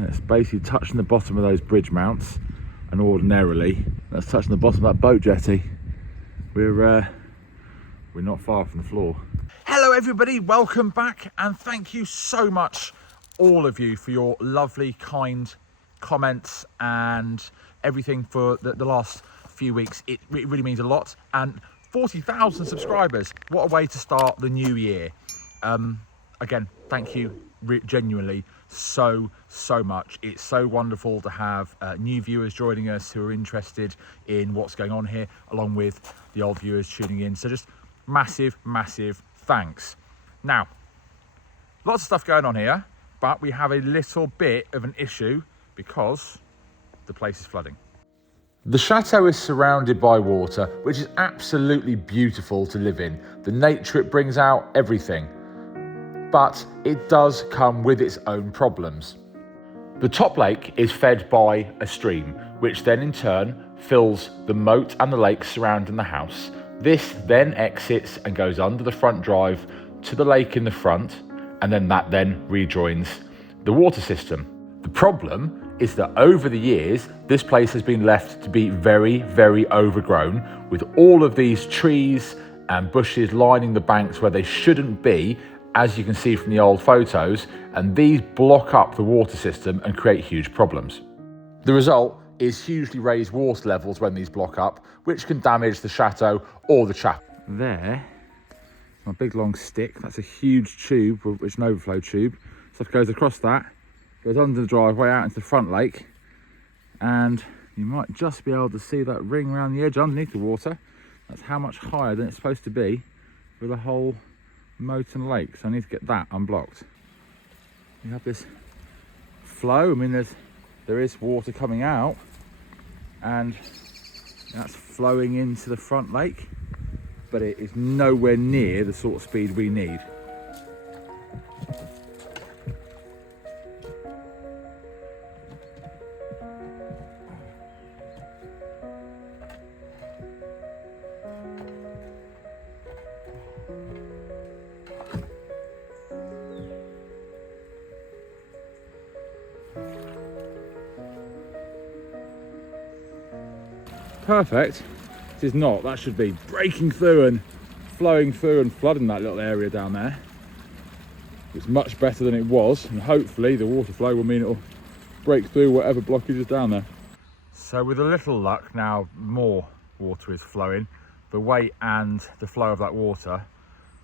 And it's basically touching the bottom of those bridge mounts, and ordinarily that's touching the bottom of that boat jetty. We're not far from the floor. Hello everybody, welcome back, and thank you so much, all of you, for your lovely, kind comments and everything for the last few weeks. It really means a lot. And 40,000 subscribers, what a way to start the new year. Again, thank you genuinely so much. It's so wonderful to have new viewers joining us who are interested in what's going on here, along with the old viewers tuning in. So just massive thanks. Now, lots of stuff going on here, but we have a little bit of an issue because the place is flooding. The chateau is surrounded by water, which is absolutely beautiful to live in. The nature it brings out, everything. But it does come with its own problems. The top lake is fed by a stream, which then in turn fills the moat and the lake surrounding the house. This then exits and goes under the front drive to the lake in the front, and then that then rejoins the water system. The problem is that over the years, this place has been left to be very overgrown, with all of these trees and bushes lining the banks where they shouldn't be, as you can see from the old photos, and these block up the water system and create huge problems. The result is hugely raised water levels when these block up, which can damage the chateau or the chapel. There, my big long stick, that's a huge tube, which is an overflow tube. Stuff goes across that, goes under the driveway out into the front lake, and you might just be able to see that ring around the edge underneath the water. That's how much higher than it's supposed to be for the whole moat and lake. So I need to get that unblocked. You have this flow, I mean there is water coming out, and that's flowing into the front lake, but it is nowhere near the sort of speed we need. Perfect. It is not. That should be breaking through and flowing through and flooding that little area down there. It's much better than it was, and hopefully the water flow will mean it will break through whatever blockage is down there. So with a little luck, now more water is flowing. The weight and the flow of that water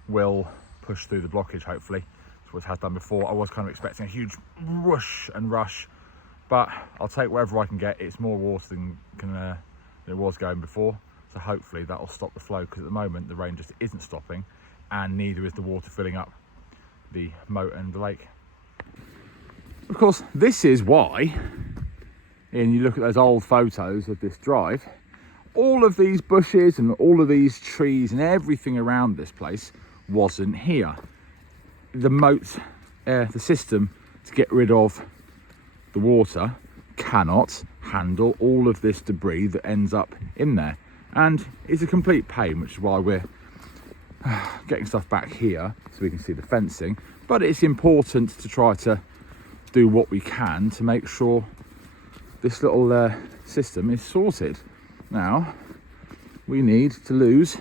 will push through the blockage, hopefully. That's what it has done before. I was kind of expecting a huge rush, but I'll take whatever I can get. It's more water than it was going before, so hopefully that will stop the flow, because at the moment the rain just isn't stopping, and neither is the water filling up the moat and the lake. Of course, this is why, and you look at those old photos of this drive, all of these bushes and all of these trees and everything around this place wasn't here. The moat, the system to get rid of the water, cannot handle all of this debris that ends up in there, and it's a complete pain, which is why we're getting stuff back here so we can see the fencing. But it's important to try to do what we can to make sure this little system is sorted. Now we need to lose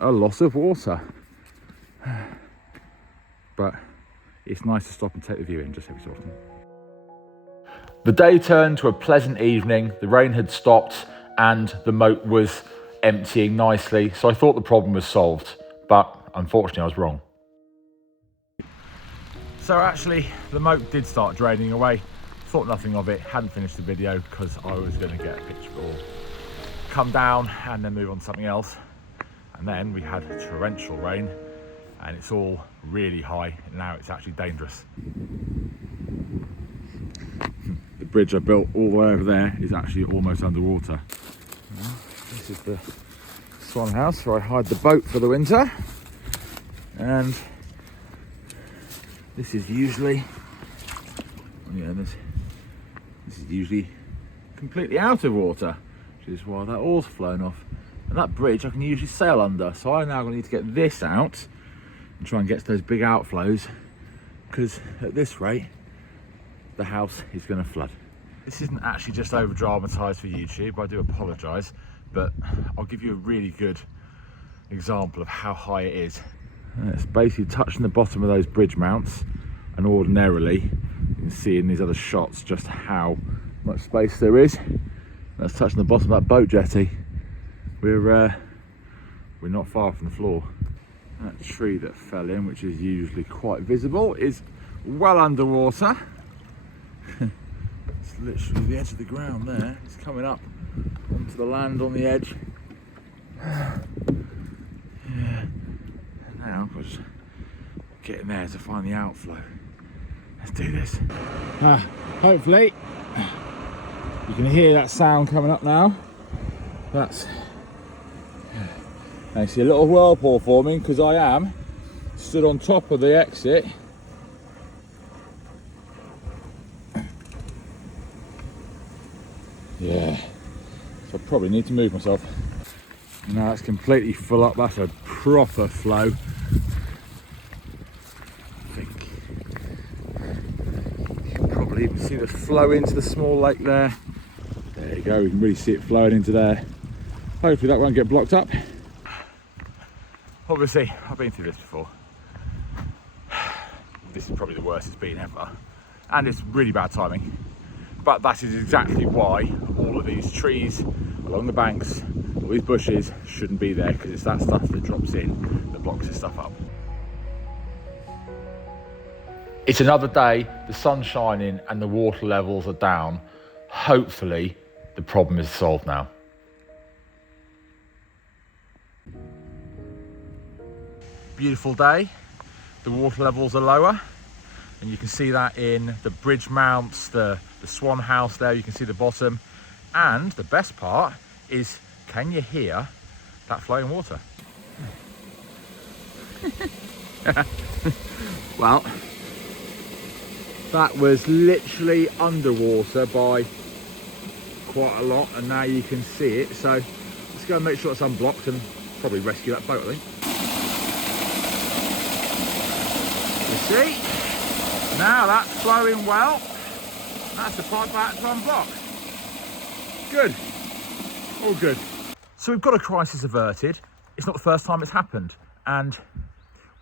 a lot of water, but it's nice to stop and take the view in just every so often. The day turned to a pleasant evening. The rain had stopped and the moat was emptying nicely, so I thought the problem was solved, but unfortunately I was wrong. So actually the moat did start draining away. Thought nothing of it, hadn't finished the video because I was going to get a picture or come down and then move on to something else. And then we had torrential rain, and it's all really high, and now it's actually dangerous. The bridge I built all the way over there is actually almost underwater. This is the Swan House where I hide the boat for the winter, and this is usually, this is usually completely out of water, which is why that oar's flown off. And that bridge I can usually sail under, so I'm now going to need to get this out and try and get to those big outflows, because at this rate the house is going to flood. This isn't actually just over dramatised for YouTube, I do apologise, but I'll give you a really good example of how high it is. It's basically touching the bottom of those bridge mounts, and ordinarily you can see in these other shots just how much space there is. That's touching the bottom of that boat jetty. We're not far from the floor. That tree that fell in, which is usually quite visible, is well underwater. It's literally the edge of the ground there. It's coming up onto the land on the edge. Yeah. And now I'll just get in there to find the outflow. Let's do this. Hopefully you can hear that sound coming up now. That's actually a little whirlpool forming because I am stood on top of the exit. Yeah, so I probably need to move myself. Now it's completely full up. That's a proper flow. I think you can probably even see the flow into the small lake there. There you go, we can really see it flowing into there. Hopefully that won't get blocked up. Obviously, I've been through this before. This is probably the worst it's been ever. And it's really bad timing. But that is exactly why all of these trees along the banks, all these bushes shouldn't be there, because it's that stuff that drops in that blocks this stuff up. It's another day, the sun's shining and the water levels are down. Hopefully the problem is solved now. Beautiful day, the water levels are lower, and you can see that in the bridge mounts, the swan house there, you can see the bottom. And the best part is, can you hear that flowing water? Well, that was literally underwater by quite a lot, and now you can see it. So let's go and make sure it's unblocked and probably rescue that boat, I think. You see? Now that's flowing well. That's the part that to unblock. Good. All good. So we've got a crisis averted. It's not the first time it's happened. And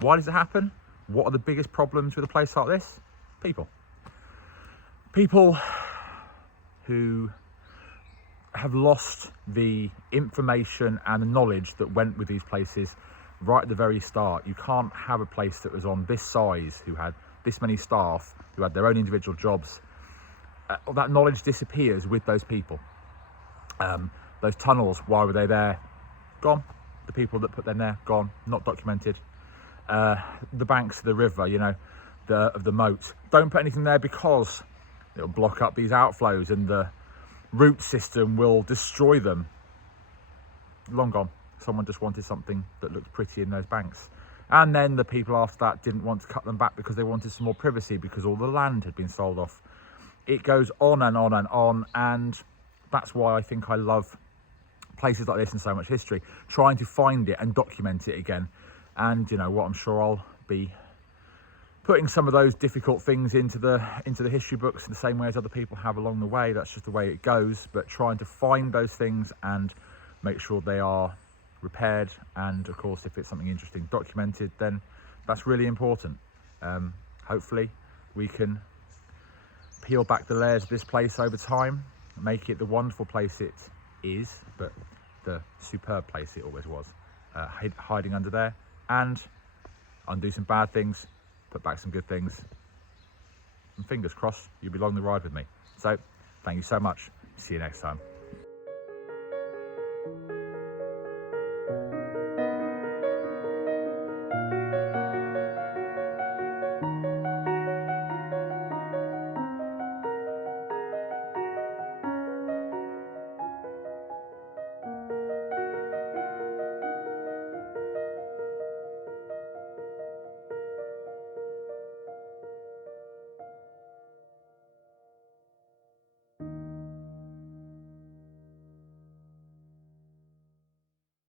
why does it happen? What are the biggest problems with a place like this? People. People who have lost the information and the knowledge that went with these places right at the very start. You can't have a place that was on this size, who had this many staff, who had their own individual jobs. That knowledge disappears with those people. Those tunnels, why were they there? Gone. The people that put them there, gone, not documented. The banks of the river, you know, of the moat, don't put anything there because it'll block up these outflows and the root system will destroy them. Long gone. Someone just wanted something that looked pretty in those banks. And then the people after that didn't want to cut them back because they wanted some more privacy, because all the land had been sold off. It goes on and on and on, and that's why I think I love places like this and so much history, trying to find it and document it again. And you know what, I'm sure I'll be putting some of those difficult things into the history books in the same way as other people have along the way. That's just the way it goes. But trying to find those things and make sure they are repaired, and of course if it's something interesting documented, then that's really important. Hopefully we can peel back the layers of this place over time, make it the wonderful place it is, but the superb place it always was, hiding under there, and undo some bad things, put back some good things, and fingers crossed you'll be along the ride with me. So thank you so much, see you next time.